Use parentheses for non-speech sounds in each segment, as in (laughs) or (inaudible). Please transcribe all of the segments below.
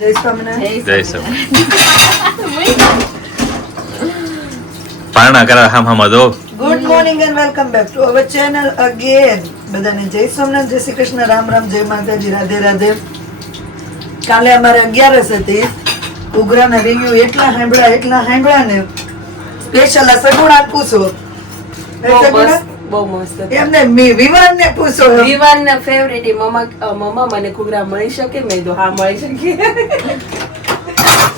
જય સ્વામિનારાયણ. જય સ્વામિનારાયણ. પારણા કરા હામ હામ દો good morning and welcome back to our channel again બધાને જય સોમનાથ જય શ્રી કૃષ્ણ રામ રામ જય માતાજી રાધે રાધે. કાલે અમારે અગિયારસ હતી. ઉઘરાના રિવ્યુ એટલા સાંભળ્યા એટલા સાંભળ્યા ને સ્પેશિયલ આ સગુણ આપું એ બહુ મસ્ત બહુ મસ્ત હતું. એમને મી વિવાનને પૂછો વિવાનના ફેવરેટ એ મમા અ, મને ઘૂઘરા મળી શકે? મેં કીધું હા મળી શકે.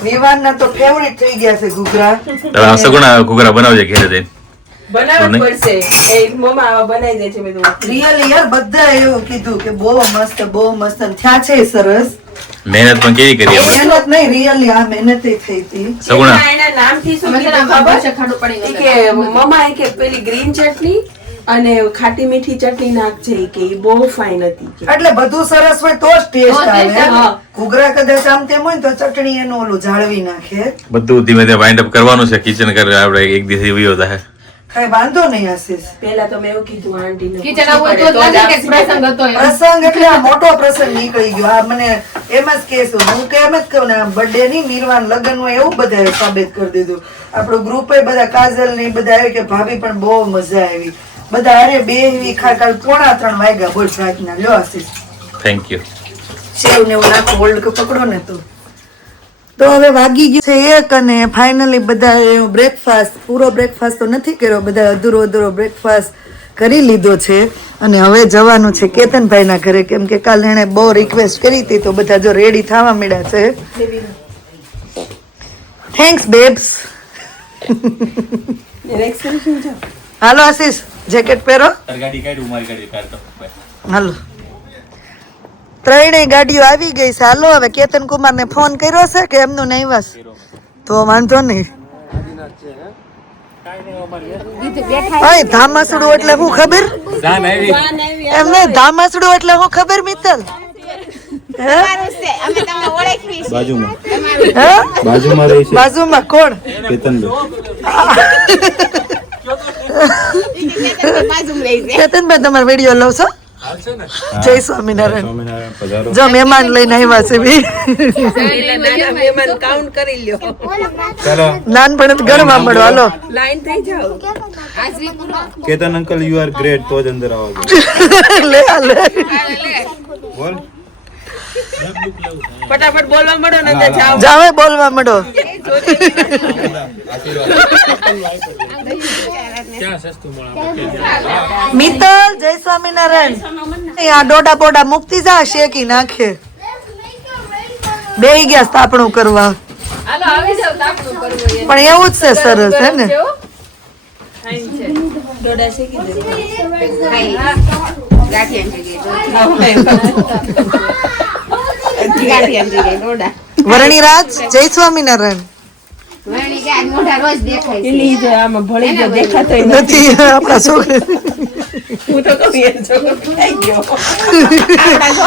વિવાનના તો ફેવરેટ થઈ ગયા છે ઘૂઘરા. સગુણા ઘૂઘરા બનાવજે ઘેરે જઈને. બનાવવું નહીં? પડશે. એ મમ્મા આવા બનાવી દે છે મેં કીધું. રિયલી યાર બધા એવું કીધું કે બહુ મસ્ત બહુ મસ્ત. અને થયા છે સરસ. મહેનત પણ કેવી કરી મહેનત નહીં રિયલી આ મહેનત થઈ હતી. સગુણા. એના- નામથી શું કે મમ્મા એ કે પેલી ગ્રીન ચટણી અને ખાટી મીઠી ચટણી નાખજે કે બહુ ફાઇન હતી એટલે બધું સરસ હોય તો જ ટેસ્ટ આવે. ઘૂઘરા કદાચ આમ તેમ હોય તો ચટણી એનું ઓલું જાળવી નાખે. બધું ધીમે ધીમે વાઇન્ડ અપ કરવાનું છે કિચન કરે આપણે એક દિવસ વિયો થાય કઈ વાંધો નહીં આશીષ. પેલા તો મેં એવું કીધું આંટી કિચન આવું તો લાગે કે પ્રસંગ હતો પ્રસંગ એટલે આ મોટો પ્રસંગ નીકળી ગયો. આ મને એમ જ કહેશું હું કે એમ જ કહું ને બર્થડે ની નિર્વાણ લગ્ન હોય એવું બધાએ સાબિત કરી દીધું. આપણું ગ્રુપે બધા કાજલ ને બધા આવી કે ભાભી પણ બહુ મજા આવી. બધા અરે બે એવી ખા પોણા ત્રણ વાગ્યા બોલ રાતના લ્યો આશીષ. થેન્ક યુ સેવ ને એવું નાખો કપ પકડો ને તો. તો હવે વાગી ગયું છે એક અને ફાઇનલી બધા બ્રેકફાસ્ટ પૂરો બ્રેકફાસ્ટ તો નથી કર્યો બધા અધૂરો અધૂરો બ્રેકફાસ્ટ કરી લીધો છે. અને હવે જવાનું છે કેતનભાઈના ઘરે કેમ કે કાલે એણે બહુ રિક્વેસ્ટ કરી હતી તો બધા જો રેડી થવા મળ્યા છે. થેન્ક્સ બેબ્સ? હાલો આશીષ. જેકેટ પહેરો. ગાડી કાઢું મારી ગાડી કાઢતો હાલો. ત્રણેય ગાડીઓ આવી ગઈ છે. હાલો હવે કેતન કુમાર ને ફોન કર્યો છે કે એમનું નહીં વાસ? તો વાંધો નહીં. ધામાસડું એટલે હું ખબર? એમ નહીં ધામાસડું એટલે હું ખબર મિત્તલ? હે? બાજુમાં. હે? બાજુમાં રહી છે. બાજુમાં કોણ? કેતનભાઈ. (laughs) કેતનભાઈ તમારો વીડિયો છો જય સ્વામિનારાયણ સ્વામિનારાયણ જો મહેમાન લઈને આવ્યા છે બી એટલે નાના મહેમાન count કરી લ્યો. ચાલો નાનપણ ગણવા મળો હાલો Line થઈ જાઓ. Ketan uncle you are great તો જ અંદર આવો લે લે બોલ ફટાફટ બોલવા મળો ને જાવે બોલવા મળો. મિત્તલ જય સ્વામિનારાયણ. આ ડોડા બોડા મુક્તિ જા શેકી નાખે. બે ગયા સ્થાપણું કરવા. પણ એવું જ છે સરસ હે ને. દોડા શેકી દે. વરણીરાજ જય સ્વામિનારાયણ.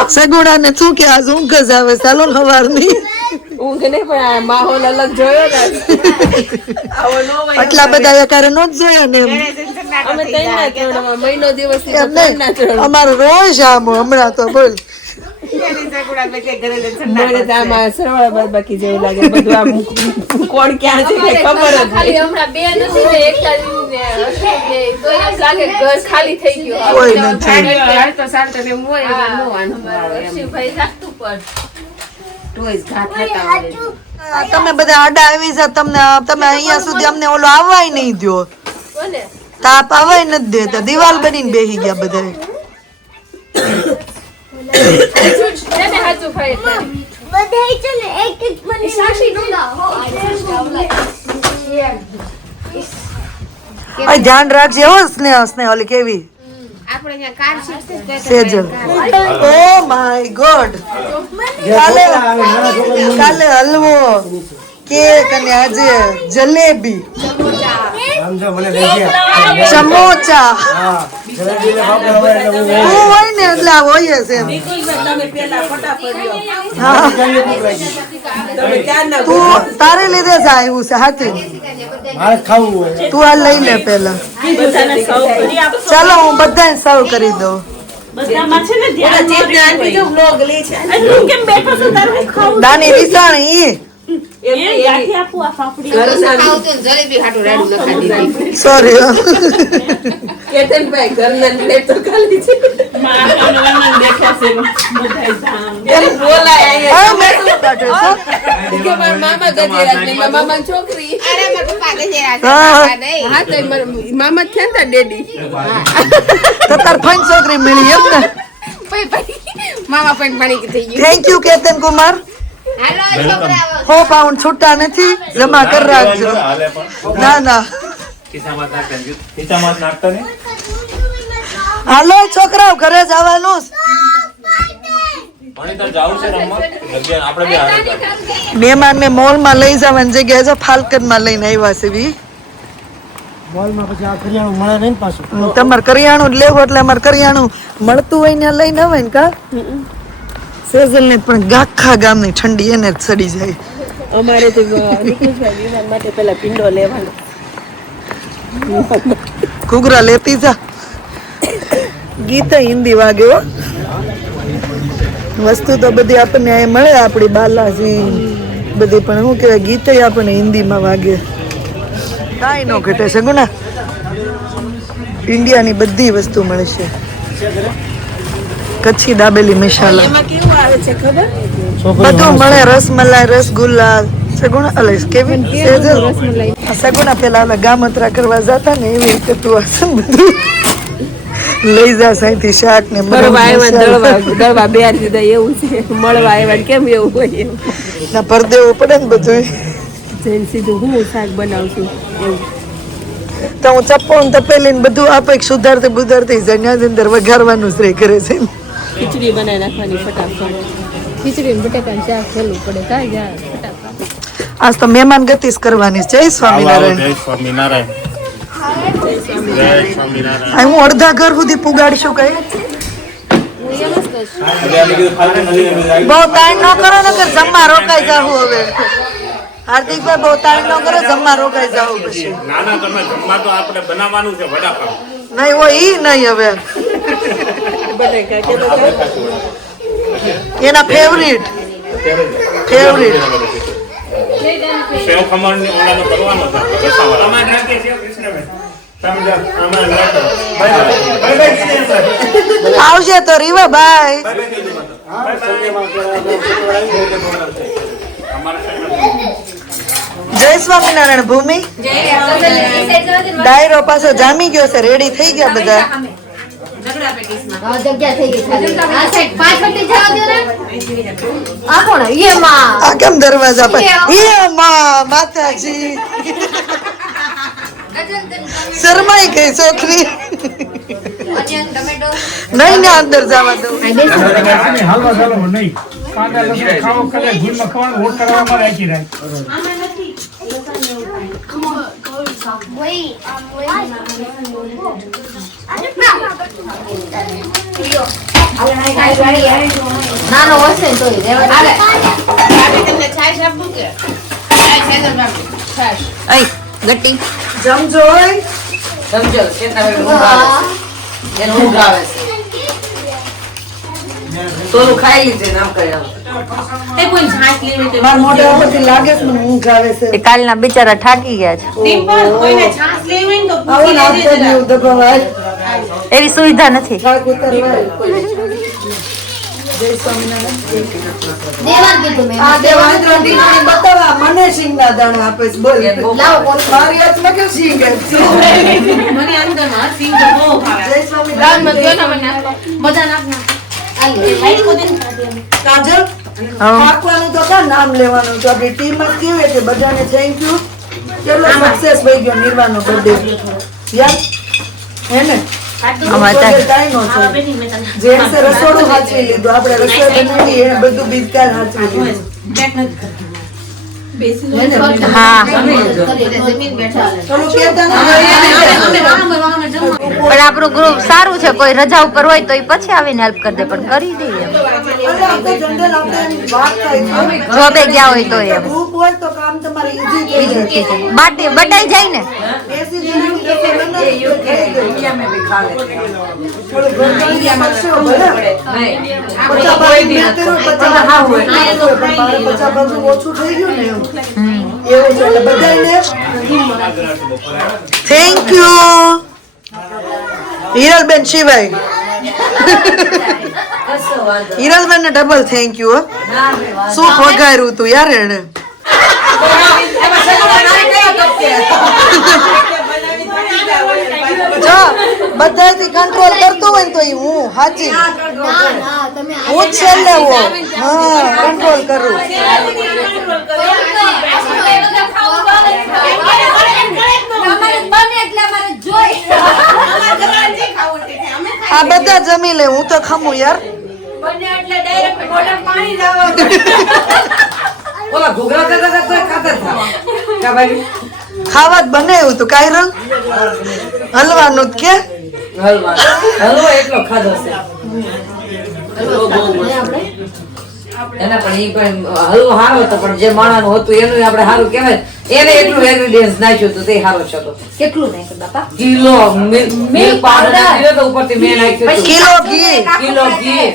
સગુણા ને શું કે આજ ઊંઘ જ આવે ચાલો ને સવારની ઊંઘ ને પણ માહોલ અલગ જોયો ને ન આટલા બધા એકારે નો જ જોયા ને અમે મહિનો દિવસ અમારે રોજ આમ હમણાં તો બોલ. મને તો આમાં સરવાળા બાદબાકી જેવું લાગે. બધું આમ કોણ ક્યાં છે ખબર જ ખાલી હમણાં બે નથી ને એકલા જ ને હશે બે. તો એમ લાગે કે ઘર ખાલી થઈ ગયું. કોઈ નથી. હા, હર્ષિભાઈ જાતું પણ. તમે બધા આડા આવી જા તમને તમે અહીંયા સુધી અમને ઓલો આવવાય નહીં દો તાપ આવવાય નથી દેતા. દિવાલ બનીને બેસી ગયા બધા છે ને હાચું ભાઈ એટલે. સાક્ષી નું આ ધ્યાન રાખજે હો સ્નેહ સ્નેહ ઓલી કેવી સેજલ ઓ માય ગોડ. કાલે કાલે હલવો. કેક અને આજે જલેબી. સમોસા હું હોય. ને એટલે હોય છે તમે પેલા ફટાફટ તું તારે લીધે જ આવ્યું છે હાથી તું આ લઈ લે પેલા ચાલો હું બધાને સર્વ કરી દઉં. દાની વિસાણી મામા થયા છે છોકરી. અરે મારા પપ્પા ગજેરા છે હા. પપ્પા નહીં. હા તો મારા મામા જ છે ને ડેડી. તો તાર ફઈન છોકરી મળી એમ ને. મામા પણ પાણી થઈ ગયું થેન્ક યુ કેતન કુમાર. હો પાઉન્ડ છૂટા નથી. જમા કરી રાખજો. ના ના જ હાલો છોકરાઓ ઘરે જવાનું મહેમાન ને મોલમાં લઈ જવાની જગ્યાએ છે ફાલ્કનમાં લઈને આવ્યા છે બી. તમારે કરિયાણું જ લેવું એટલે અમારે કરિયાણું મળતું હોય ને લઈને આવે ને કા? સેઝલ ને પણ ગાખા ગામની ઠંડી એને જ સડી જાય. અમારે તો વિવાહ માટે પેલા પિંડો લેવાનો. ઘૂઘરા લેતી જા. ગીત હિન્દી વાગે વસ્તુ તો બધી આપણને અહીં મળે આપણી બાલાજી. બધી પણ શું કહેવાય ગીત આપણને હિન્દીમાં વાગે. કાંઈ ન ઘટે છે ગુના ઇન્ડિયાની બધી વસ્તુ મળશે કચ્છી દાબેલી મસાલા. એમાં કેવું આવે છે ખબર? બધું મળે રસમલાઈ રસગુલ્લા સગુણા અલે કેવી સગુણા પેલા ઓલા ગામત્રા કરવા જતા ને એવી રીતે તું આ બધું લઈ જા સાઈથી શાક ને મળવા આવ્યા દળવા દળવા દીધા એવું છે. મળવા આવ્યા કેમ એવું હોય ના પર પડે ને બધું જઈને સીધું હું શાક બનાવશું એવું. તો હું ચપ્પો તપેલી બધું આપે સુધારતી બુધારતી જન્યા અંદર વઘારવાનું જ રે કરે છે ખીચડી બનાવી નાખવાની ફટાફટ ખીચડી બટેકાનું શાક ખેલવું પડે કાંઈ જા ફટાફટ આજ તો મહેમાન ગતિસ કરવાની છે જય સ્વામિનારાયણ જય સ્વામિનારાયણ જય હું અડધા ઘર સુધી પુગાડીશું કઈ બહુ તાણ ન કરો ને કે જમવા રોકાઈ જાવ હવે હાર્દિકભાઈ બહુ તાળી ન કરો જમવા રોકાઈ જાવ પછી. ના ના તમે જમવા તો આપણે બનાવવાનું છે વડાપાવ. નહીં હોય ઈ નહીં હવે. બને કે એના ફેવરિટ ફેવરિટ સેવ ખમણ ને ઓલાનો કરવાનો નાખો. આવશે તો રીવા બાય. જય સ્વામિનારાયણ ભૂમિ? ડાયરો પાછો જામી ગયો છે રેડી થઈ ગયા બધા? હા, જગ્યા થઈ ગઈ ખાલી. આ સાઈડ પાછળથી જવા દ્યો ને. આ કોણ? એ માં. આ કેમ દરવાજા પર? માતાજી. શરમાઈ ગઈ છોકરી. નહીં ને અંદર જવા દઉં હાલવા ચાલો નહીં કાંદા લસણ ખાવો કરે ભૂલમાં ખવાનું વોટ કરવામાં નાનો હશે ને તોય રહેવા દે. જમજો હોય હા. મારા મોઢા ઉપરથી લાગે છે. મને ઊંઘ આવે. છે કાલના બિચારા થાકી ગયા છે. એવું સુવિધા નથી. મને તો નામ લેવાનું તો આપણી ટીમ જ કેવી કે બધાને થેન્ક યુ ચલો સક્સેસ થઈ ગયો નિર્વાનો બર્થડે યાદ હે ને. જેન્ટ્સે રસોડું હાચવી લીધું આપણે રસોઈ બનાવી એને બધું બીજકાર હાચવી લીધું પણ આપણું ગ્રુપ સારું છે. કોઈ રજા ઉપર હોય તો એ પછી આવીને હેલ્પ કરી દે પણ કરી દઈએ. જોબે ગયા હોય તો એમ. ગ્રુપ હોય તો કામ તમારે easy થઈ જાય. બાટી બટાઈ જાય ને? મેં ઓછું થઈ ગયું ને એવું છે એટલે થેન્ક યુ હિરલબેન શિવાય. હિરલબેન ને ડબલ થેન્ક યુ શું પગાર્યું તું યાર એને? જો બધાથી કંટ્રોલ કરતો હોય ને તો હું હાચી. હું જ છેલ્લે હો. હા કંટ્રોલ કરું તમારે બને એટલે અમારે જોઈ આ બધા જમી લે હું તો ખમું યાર. ઓલા ઘૂઘરા કરતા કરતા ખાવા જ બનાવ્યું તું કાયરલ? હલવાનું કે? હલવો એટલો ખાધો છે. એના પણ ઈ પણ હલવો હારો હતો પણ જે માણાનું હતું એનું આપણે હારું કહેવાય. એને એટલું ઇન્ગ્રેડિયન્ટ્સ નાખ્યું હતું તે હારો છે તો. કેટલું નાખ્યું બાપા? કિલો મિલ્ક પાવડર તો ઉપરથી મેં નાખ્યું કિલો ઘી. કિલો ઘી.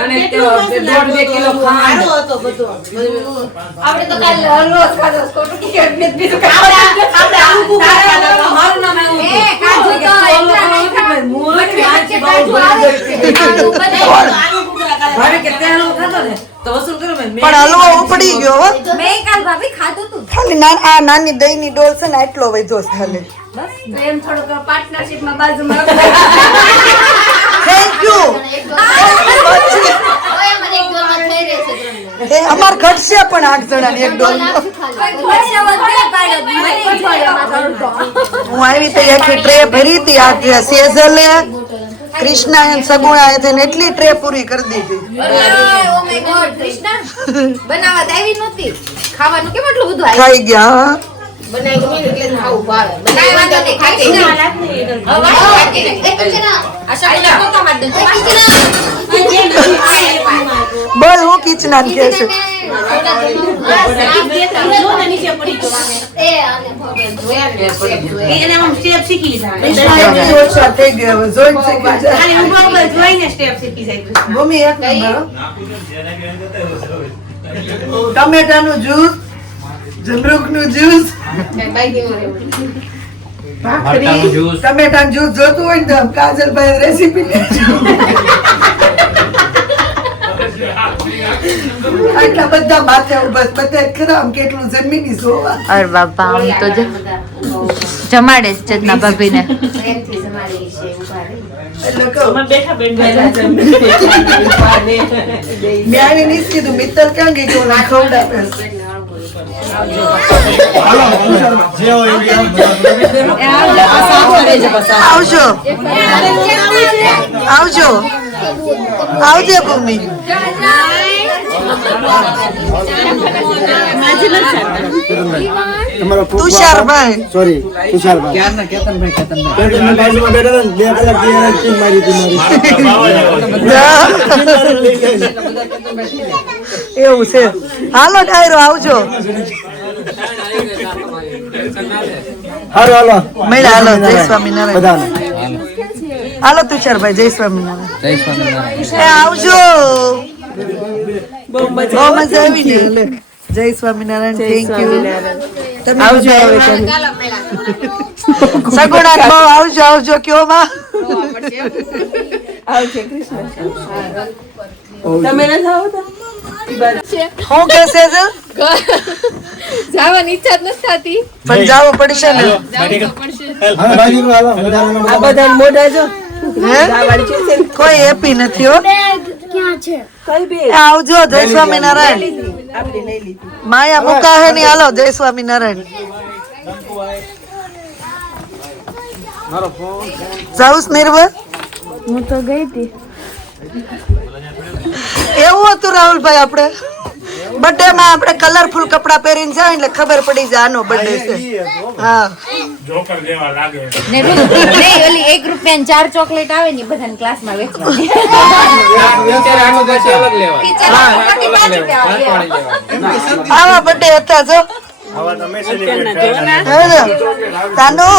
અને દોઢ બે કિલો ખાંડ. આપણે તો કાલ હલવો ખાધો ખોટું કીધું. બીજું કાંઈ. મારું નામ એવું એ, કાજુ તો એટલા નહીં ખાવા. વચ્ચે વચ્ચે કાજુ આવે જ છે. કાજુ બનાવ્યું. ભાવે કે તે હલવો ખાધો ને તો વસૂલ કરો મેં પણ હલવો ઉપડી ગયો હો. મેં કાલ ભાભી ખાધું તું. ખાલી ના આ નાની દહીં ની ડોલ છે ને એટલો વધ્યો છે ખાલી. બસ એમ થોડુંક પાર્ટનરશિપમાં બાજુમાં (laughs) (laughs) થેન્ક યુ અમાર ઘટશે પણ આઠ જણા એક ડોલ. હું આવી તો આખી ટ્રે ભરી હતી આ સેઝલે કૃષ્ણા એમ સગુણા થઈને એટલી ટ્રે પૂરી કરી દીધી. ખાઈ ગયા હા બનાવ્યું નહીં એટલે ખાવું ભાવે. કાંઈ વાંધો નહીં. હવે વાંધો નહીં. એ કિચના. આ શાકભાજી પોતા મારી દે. એ કિચના. બોલ હું કિચના કે છે એ, આને ખબર જોયા ને, શેફ જોયા. એટલી ઓછા થઈ ગયા હવે જોઈન શીખી જાય ભૂમિ એક નંબર હો. ટમેટાનું જ્યુસ ભાખરી ટમેટા જ્યુસ જોતું હોય ને તો કાજલભાઈ રેસીપી આટલા બધા માથે ઊભા છે. બધા ખરા આમ કેટલું જમીની જોવા. અરે બાપા આમ તો જમાડે જ ચેતના ભાભીને. છે, મેં આવીને કીધું મિત્તર ક્યાં ગઈ કે આવજો. આવજો. આવજે ભૂમિ. તુષારભાઈ. સોરી તુષારભાઈ. કેતનભાઈ કેતનભાઈ? બે કલાક મારી હતી મારી? (laughs) એવું છે. હાલો ડાયરો આવજો. હાલો હાલો. મળ્યા હાલો જય સ્વામિનારાયણ. હાલો તુષારભાઈ જય સ્વામિનારાયણ. જય સ્વામિનારાયણ. આવજો. બહુ મજા આવી ગઈ. જય સ્વામિનારાયણ થેન્ક યુ તમે આવજો સગુણા બહુ આવજો આવજો કયો માં હું કહેશે છે જવાની ઈચ્છા જ નથી થતી. પણ જાવું પડશે ને. આ બધા મોઢા જો કોઈ હેપી નથી હો. આવજો જય સ્વામિનારાયણ માયા મુકા હે ની હાલો જય સ્વામિનારાયણ જાઉસ નિર્ભર હું તો ગઈ હતી. એવું હતું રાહુલભાઈ આપણે? બર્થડે માં આપણે કલરફુલ કપડા પહેરીને જાય એટલે ખબર પડી જાય આનો બર્થડે છે. હા. જોકર જેવા લાગે. ને ઓલી એક રૂપિયા ચાર ચોકલેટ આવે ને બધાને ક્લાસમાં વેચવાની આવા બર્થડે હતા જો? તાનો.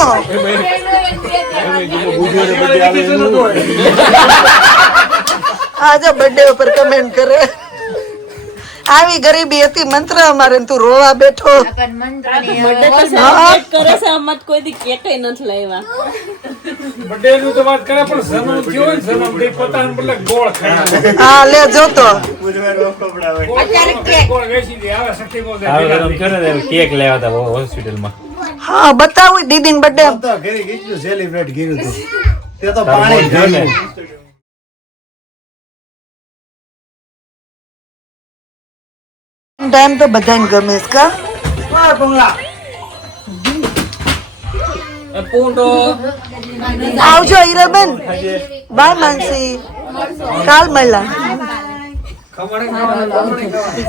(laughs) આજે બર્થડે ઉપર કમેન્ટ કરે. આવી ગરીબી હતી મંત્ર અમારે તું રોવા બેઠો. બર્થડે તો celebrate કરે છે આમાં તો કોઈ દી કેકેય નથી લાવ્યા બર્થડે નું તો વાત કરે પણ જન્મ થયો હોય ને જન્મ તે પોતાના બદલે ગોળ ખાય. હા લે જોતો. કેક. લેવા હતા હોસ્પિટલમાં. હા બતાવું દીદી બર્થડે તો ઘરે કેટલું સેલિબ્રેટ કર્યું હતું તે તો પાણી ટાઈમ તો બધાને ગમે છે કા? આવજો હીરાબેન. બાય માનસી કાલ મળલા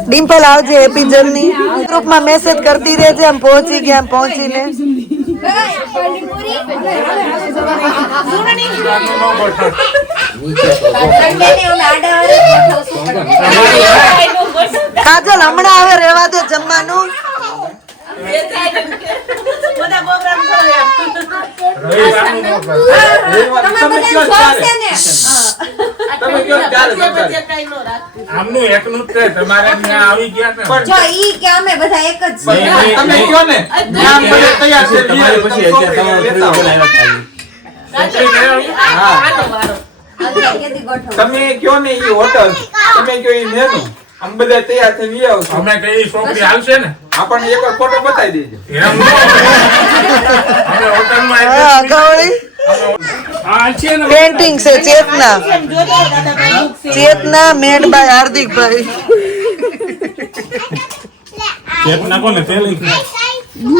ડિમ્પલ આવજે હેપી જર્ની ગ્રુપમાં મેસેજ કરતી રહેજે આમ પહોંચી ગયા આમ પહોંચીને. કાજલ હમણાં આવે રેવા દે જમવાનું. આમનું એકલું જ છે તમારે ત્યાં આવી ગયા ને જો ઈ કે અમે બધા એક જ છીએ. તમે કયો ને? અત્યારે કેદી ગોઠવો. તમે કયો ને ઈ હોટલ? તમે કયો ઈ મેનુ? આમ બધા તૈયાર થઈને લઈ અમે કઈ છોકરી આવશે ને? આપણને એકવાર ફોટો બતાવી દેજો. પેન્ટિંગ છે ચેતના. ચેતના મેડ બાય હાર્દિકભાઈ ચેતના કોને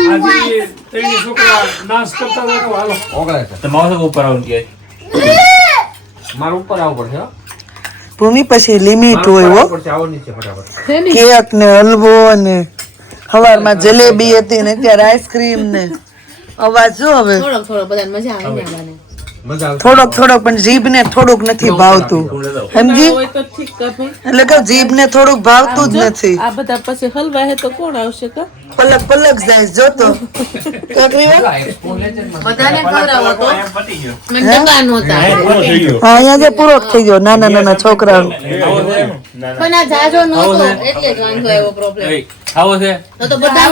આજે છોકરા કરતા હતા હાલો. તમારે ઉપર આવું કે મારું ઉપર આવવું પડશે ભૂમિ પછી લિમિટ હોય હો. આવો કેક ને હલવો ને સવારમાં જલેબી હતી ને અત્યારે આઈસ્ક્રીમ ને. અવાજ શું હવે. થોડોક થોડો બધાને મજા આવે થોડોક થોડોક પણ જીભ ને થોડુંક નથી ભાવતું. સમજી? તો ઠીક એટલે કે જીભ ને થોડુંક ભાવતું જ નથી. આ બધા પછી હલવા હે તો કોણ આવશે તો પલક પલક જાય (laughs) ખવડાવો તો. અહીંયા જે પૂરો થઈ ગયો. નાના નાના છોકરા પણ આ જાજો નહોતો. એટલે જ વાંધો આવ્યો પ્રોબ્લેમ આવો છે. તો તો બધા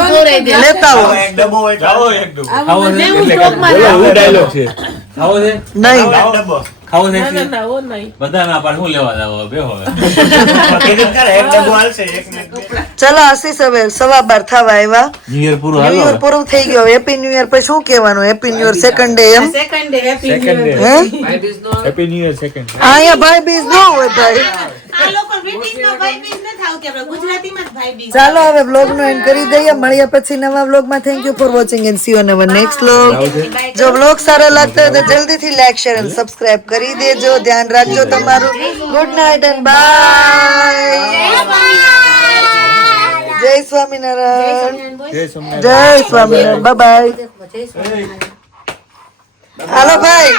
લેતા આવો. એક ડબ્બો હોય જાઓ એક ડબ્બો આવો છે ડાયલોગ છે. આવો છે? નહીં. ખાવો? છે ના ના ના ઓ નહીં. બધા ના પાડ શું લેવા જાવ? બેહો હવે કીધું કરે એક ડબ્બો હાલશે એક ને ચલો આશીષ હવે સવા બાર થવા આવ્યા. ન્યુ યર પૂરું ન્યુ યર પૂરું થઈ ગયો. હેપી ન્યુ યર પછી શું કહેવાનું? Happy new year second day એમ? Second day happy new year happy new year second અહીંયા ભાઈ બીજ ન હોય ભાઈ. ચાલો હવે બ્લોગ નો એન્ડ કરી દઈએ. મળીએ પછી નવા બ્લોગમાં thank you for watching and see you નવર our next blog જો વ્લોગ સારા લાગતા હોય તો જલ્દી થી લાઈક શેર એન્ડ સબસ્ક્રાઇબ કરી દેજો. ધ્યાન રાખજો તમારું. ગુડ નાઇટ એન્ડ બાય જય સ્વામિનારાયણ. જય સ્વામિનારાયણ. બાય બાય હાલો ભાઈ.